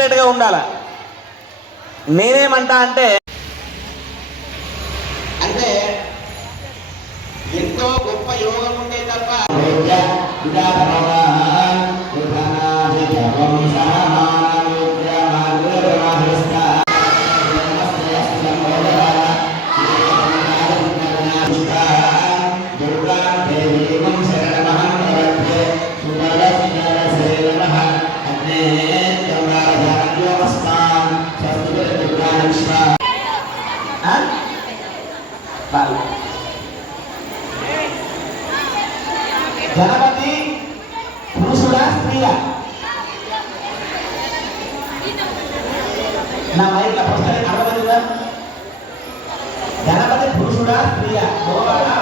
సీక్రెట్గా ఉండాలా? నేనేమంటా అంటే అంటే ఎంతో గొప్ప యోగం ఉంటే తప్ప నా మైక్ ఒకసారి అడగదుగా గణపతి పురుషుడా స్త్రీయా? మగవాడా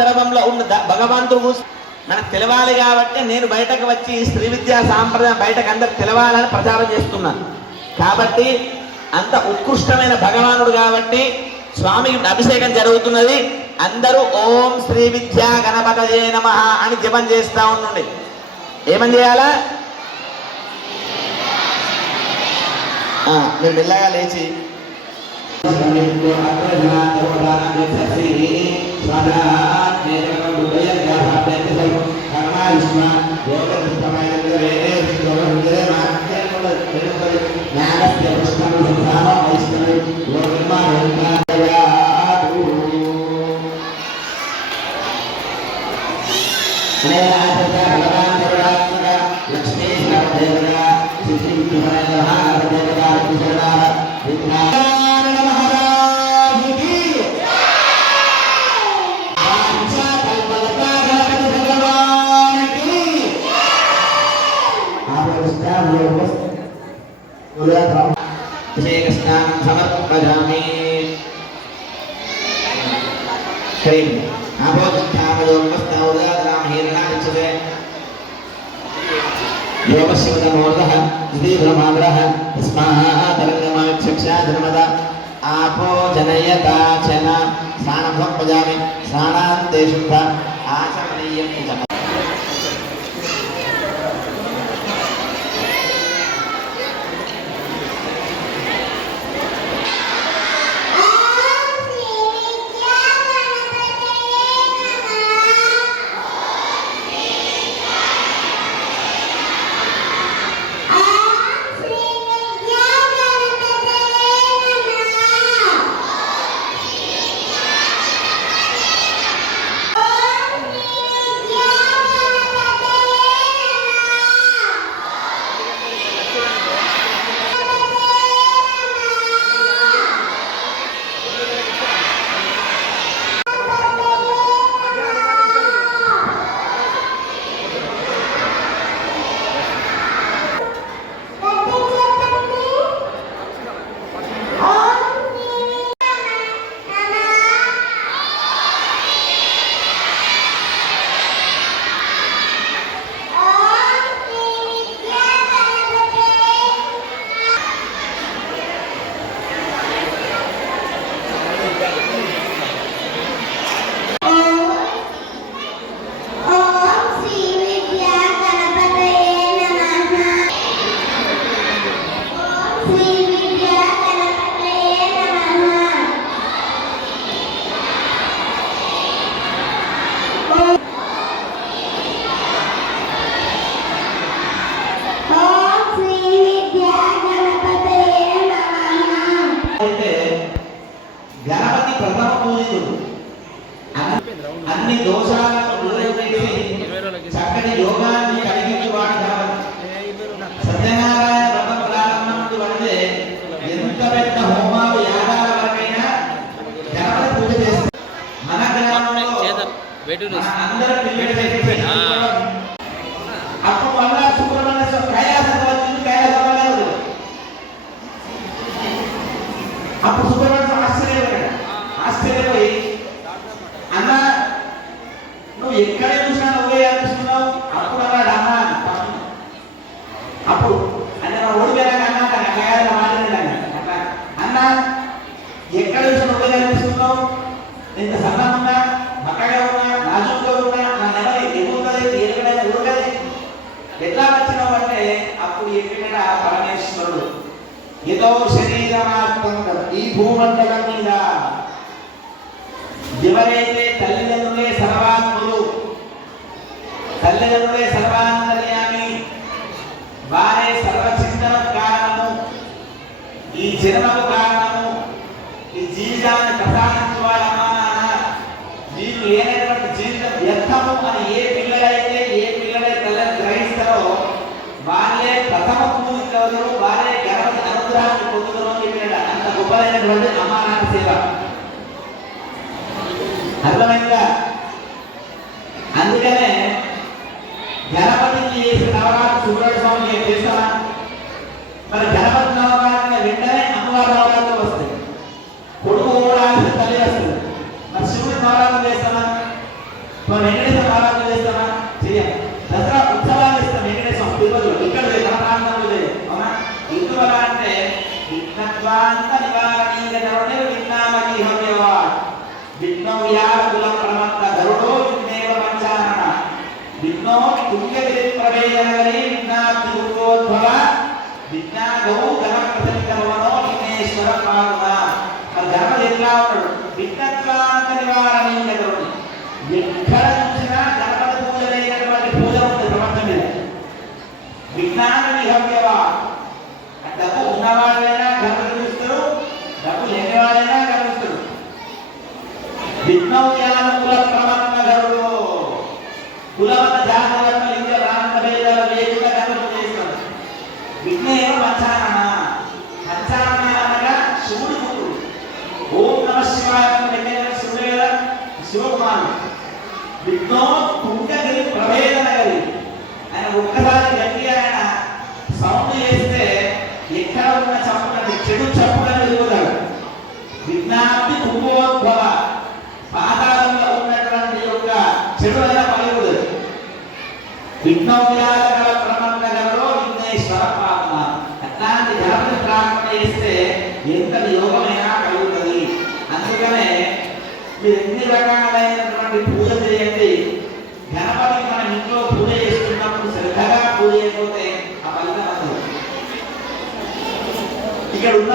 ద్రవంలో ఉన్న? భగవంతుడు మనకు తెలవాలి కాబట్టి నేను బయటకు వచ్చి ఈ స్త్రీ విద్యా సాంప్రదాయం బయటకు అందరు తెలవాలని ప్రచారం చేస్తున్నాను. కాబట్టి అంత ఉత్కృష్టమైన భగవానుడు కాబట్టి స్వామికి అభిషేకం జరుగుతున్నది. అందరూ ఓం శ్రీ విద్యా గణపతయే నమ అని జపం చేస్తా ఉండండి. ఏమని చేయాలా? ఆ, మెల్లగా లేచి. అభిషేకస్నానం జనయతాచన స్నానం భజామి స్నానాంతే శుద్ధ ఆచమనీయం చ ఓం శ్రీ విద్యా గణపతయే నమః ఓం శ్రీ విద్యా గణపతయే నమః ఓం శ్రీ విద్యా గణపతయే నమః అయితే గణపతి పూజితుడు అన్ని- దోషాలను చక్కని యోగాన్ని కలిగించువాడు గణపతి సత్యనారాయణ వ్రతం ప్రారంభం నుండి వస్తే ఎంత పెద్ద హోమాలు యాగాల వరకైనా పూజ చేస్తారు. మన గ్రామంలో అందరి పిల్లలు జీవనాత్మకం ఈ భూమండలం మీద ఎవరైతే తల్లిదండ్రులే సర్వాత్ములు తల్లిదండ్రులే సర్వాంతర్యామి వారే సర్వచింతన కారణము. ఈ జన్మకు కారణము ఈ జీవితాన్ని ప్రసాదించిన వాళ్ళ అమ్మా నాన్న. వీరు లేనటువంటి జీవితం వ్యర్థము అని ఏ పిల్లలైతే ఏ పిల్లలైతే తల్లిని గ్రహిస్తారో వాళ్ళే ప్రథమ ఎవరు వారే గణపతి అనుగ్రహాన్ని పొందుతారు అని చెప్పినాడు. అంత గొప్పదైనటువంటి అమ్మా సేవ. అర్థమైందా? కుంజగిరి ప్రవేశనగరి పూర్వోద్భవ విజ్ఞాగౌ గణప్రసంగ భవనో విఘ్నేశ్వర పాల్గొన మరి గణపతి ఎట్లా ఉన్నాడు. విఘ్నత్వాంత ఎక్కడ చూసినా గణపతి పూజ ఉంది ప్రపంచం మీద. విజ్ఞాన విహవ్యవా డబ్బు ఉన్నవాళ్ళైనా గణపతి చూస్తారు డబ్బు లేని వాళ్ళైనా గమనిస్తారు విఘ్నవ్యానుకుల ఎన్నో తుంగగిరి ప్రభేద ఆయన ఒక్కసారి గట్టిగా ఆయన సౌండ్ చేస్తే ఎక్కడ ఉన్న చప్పుడంటే చెడు చప్పుడని ఎదుగుతాడు విజ్ఞాప్తి కుంభోద్భవ పాతాళంలో ఉన్నటువంటి యొక్క చెడు అయిన పలుకుడు విఘ్నవ్యాధకర ప్రమండగలలో విఘ్నేశ్వర పాలన అట్లాంటి జాగ్రత్త ప్రారంభం చేస్తే ఎంత యోగమే మీరు రకాలైనటువంటి పూజ చేయండి. గణపతి మన ఇంట్లో పూజ చేసుకున్నప్పుడు శ్రద్ధగా పూజ చేయకపోతే ఆ ఫలితం ఇక్కడ ఉన్న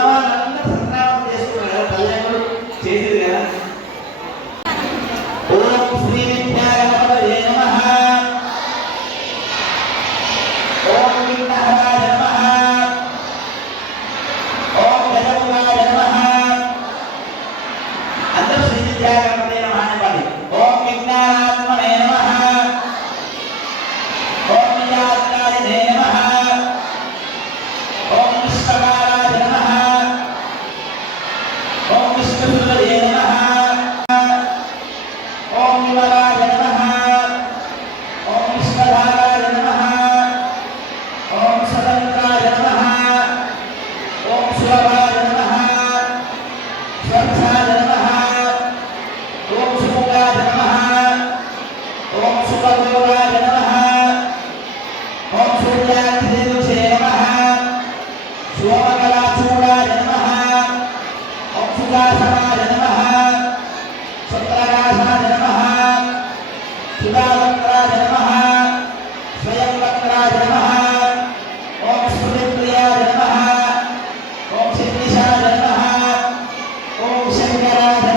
ఓం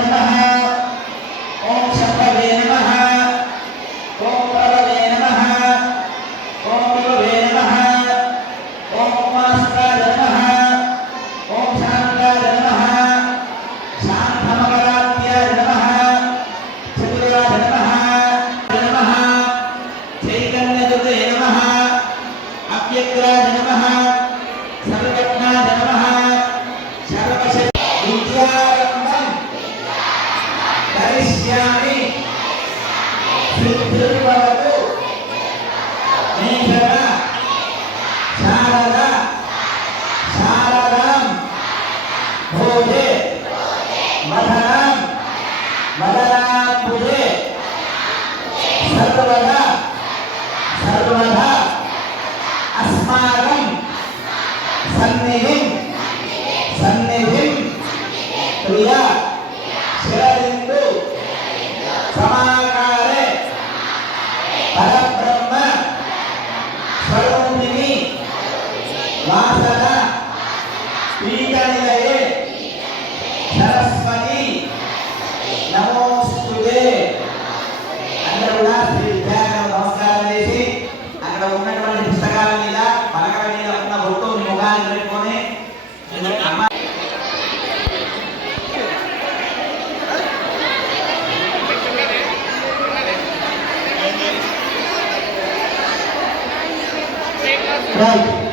Amen. Para Right.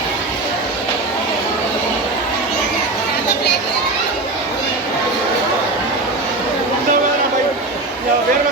Ya, verga.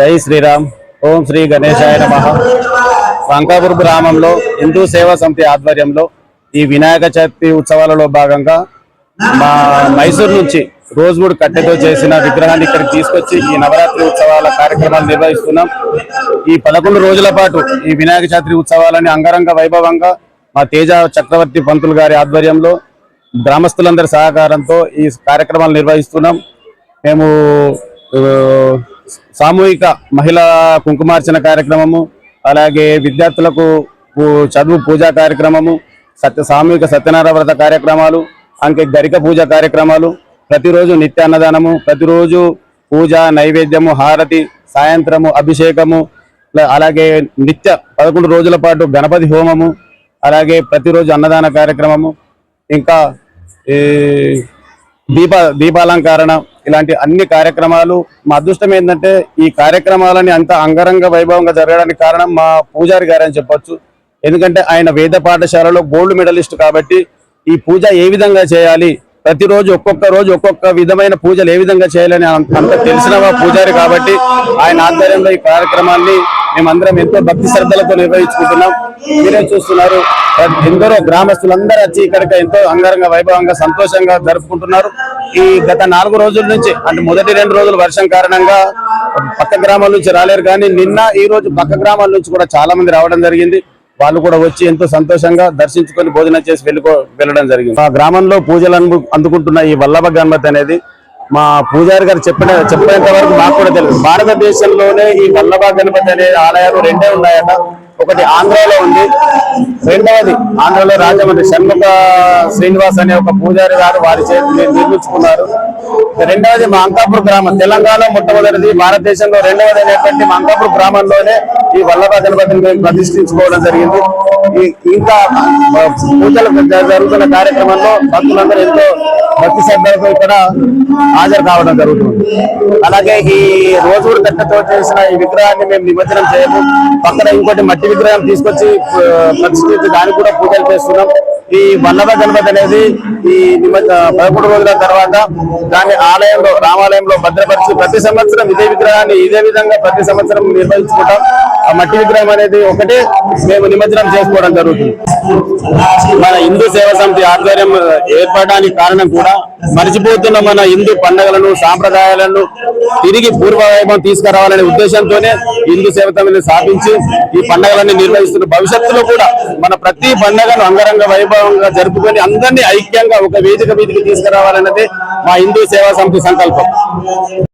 జై శ్రీరామ్. ఓం శ్రీ గణేశాయ నమ. వంకాపూర్ గ్రామంలో హిందూ సేవా సమితి ఆధ్వర్యంలో ఈ వినాయక చవితి ఉత్సవాలలో భాగంగా మా మైసూర్ నుంచి రోజువుడ్ కట్టెతో చేసిన విగ్రహాన్ని ఇక్కడికి తీసుకొచ్చి ఈ నవరాత్రి ఉత్సవాల కార్యక్రమాలు నిర్వహిస్తున్నాం. ఈ పదకొండు రోజుల పాటు ఈ వినాయక చవితి ఉత్సవాలని అంగరంగ వైభవంగా మా తేజ చక్రవర్తి పంతులు గారి ఆధ్వర్యంలో గ్రామస్తులందరి సహకారంతో ఈ కార్యక్రమాలు నిర్వహిస్తున్నాం. మేము సామూహిక మహిళా కుంకుమార్చన కార్యక్రమము అలాగే విద్యార్థులకు చదువు పూజా కార్యక్రమము సత్య సామూహిక సత్యనారాయణ వ్రత కార్యక్రమాలు అంకే గరిక పూజ కార్యక్రమాలు ప్రతిరోజు నిత్య అన్నదానము ప్రతిరోజు పూజ నైవేద్యము హారతి సాయంత్రము అభిషేకము అలాగే నిత్య పదకొండు రోజుల పాటు గణపతి హోమము అలాగే ప్రతిరోజు అన్నదాన కార్యక్రమము ఇంకా ఈ దీప దీపాలంకరణ ఇలాంటి అన్ని కార్యక్రమాలు. మా అదృష్టం ఏంటంటే ఈ కార్యక్రమాలని అంత అంగరంగ వైభవంగా జరగడానికి కారణం మా పూజారి గారు అని చెప్పొచ్చు. ఎందుకంటే ఆయన వేద పాఠశాలలో గోల్డ్ మెడలిస్ట్ కాబట్టి ఈ పూజ ఏ విధంగా చేయాలి ప్రతిరోజు ఒక్కొక్క రోజు ఒక్కొక్క విధమైన పూజలు ఏ విధంగా చేయాలని అంత తెలిసిన పూజారి కాబట్టి ఆయన ఆధ్వర్యంలో ఈ కార్యక్రమాన్ని మేమందరం ఎంతో భక్తి శ్రద్ధలతో నిర్వహించుకుంటున్నాం. మీరే చూస్తున్నారు ఎందరో గ్రామస్తులందరూ వచ్చి ఇక్కడికి ఎంతో అంగరంగ వైభవంగా సంతోషంగా జరుపుకుంటున్నారు. ఈ గత నాలుగు రోజుల నుంచి అంటే మొదటి రెండు రోజులు వర్షం కారణంగా పక్క గ్రామాల నుంచి రాలేరు కానీ నిన్న ఈ రోజు పక్క గ్రామాల నుంచి కూడా చాలా మంది రావడం జరిగింది. వాళ్ళు కూడా వచ్చి ఎంతో సంతోషంగా దర్శించుకొని భోజనం చేసి వెళ్ళుకో వెళ్ళడం జరిగింది. మా గ్రామంలో పూజలు అందుకుంటున్న ఈ వల్లభ గణపతి అనేది మా పూజారి గారు చెప్పిన చెప్పేంత వరకు మాకు కూడా తెలుసు భారతదేశంలోనే ఈ వల్లభ గణపతి అనే ఆలయాలు రెండే ఉన్నాయట. ఒకటి ఆంధ్రాలో ఉంది. రెండవది ఆంధ్రలో రాజమండ్రి షణ్ముఖ శ్రీనివాస్ అనే ఒక పూజారి గారు వారి చేతి నిర్మించుకున్నారు. రెండవది మా అంకాపూర్ గ్రామం. తెలంగాణ మొట్టమొదటిది. భారతదేశంలో రెండవది అనేటువంటి మా అంకాపూర్ గ్రామంలోనే ఈ వల్లభ గణపతిని మేము ప్రతిష్ఠించుకోవడం జరిగింది. ఈ- ఇంకా పూజలు జరుగుతున్న కార్యక్రమంలో భక్తులందరూ ఎంతో భక్తి శ్రద్ధలతో ఇక్కడ హాజరు కావడం జరుగుతుంది. అలాగే ఈ రోజు గట్టతో చేసిన ఈ విగ్రహాన్ని మేము నిమజ్జనం చేయము. పక్కన ఇంకోటి మట్టి విగ్రహం తీసుకొచ్చి ప్రతిష్ఠించి దానికి కూడా పూజలు చేస్తున్నాం. ఈ వల్లభ గణపతి అనేది ఈ నిమజ్జ పదకొండు రోజుల తర్వాత దాన్ని ఆలయంలో రామాలయంలో భద్రపరిచి ప్రతి సంవత్సరం ఇదే విగ్రహాన్ని ఇదే విధంగా ప్రతి సంవత్సరం నిర్వహించుకుంటాం. ఆ మట్టి విగ్రహం అనేది ఒకటే మేము నిమజ్జనం చేసుకోవడం జరుగుతుంది. మన హిందూ సేవా సమితి ఆధ్వర్యం ఏర్పడడానికి కారణం కూడా మర్చిపోతున్న మన హిందూ పండుగలను సాంప్రదాయాలను తిరిగి పూర్వవైభవం తీసుకురావాలనే ఉద్దేశంతోనే హిందూ సేవ సమితిని స్థాపించి ఈ పండుగలన్నీ నిర్వహిస్తున్న భవిష్యత్తులో కూడా మన ప్రతి పండుగను అంగరంగ వైభవంగా జరుపుకొని అందరినీ ఐక్యంగా ఒక వేదిక మీదకి తీసుకురావాలన్నది మా హిందూ సేవా సమితి సంకల్పం.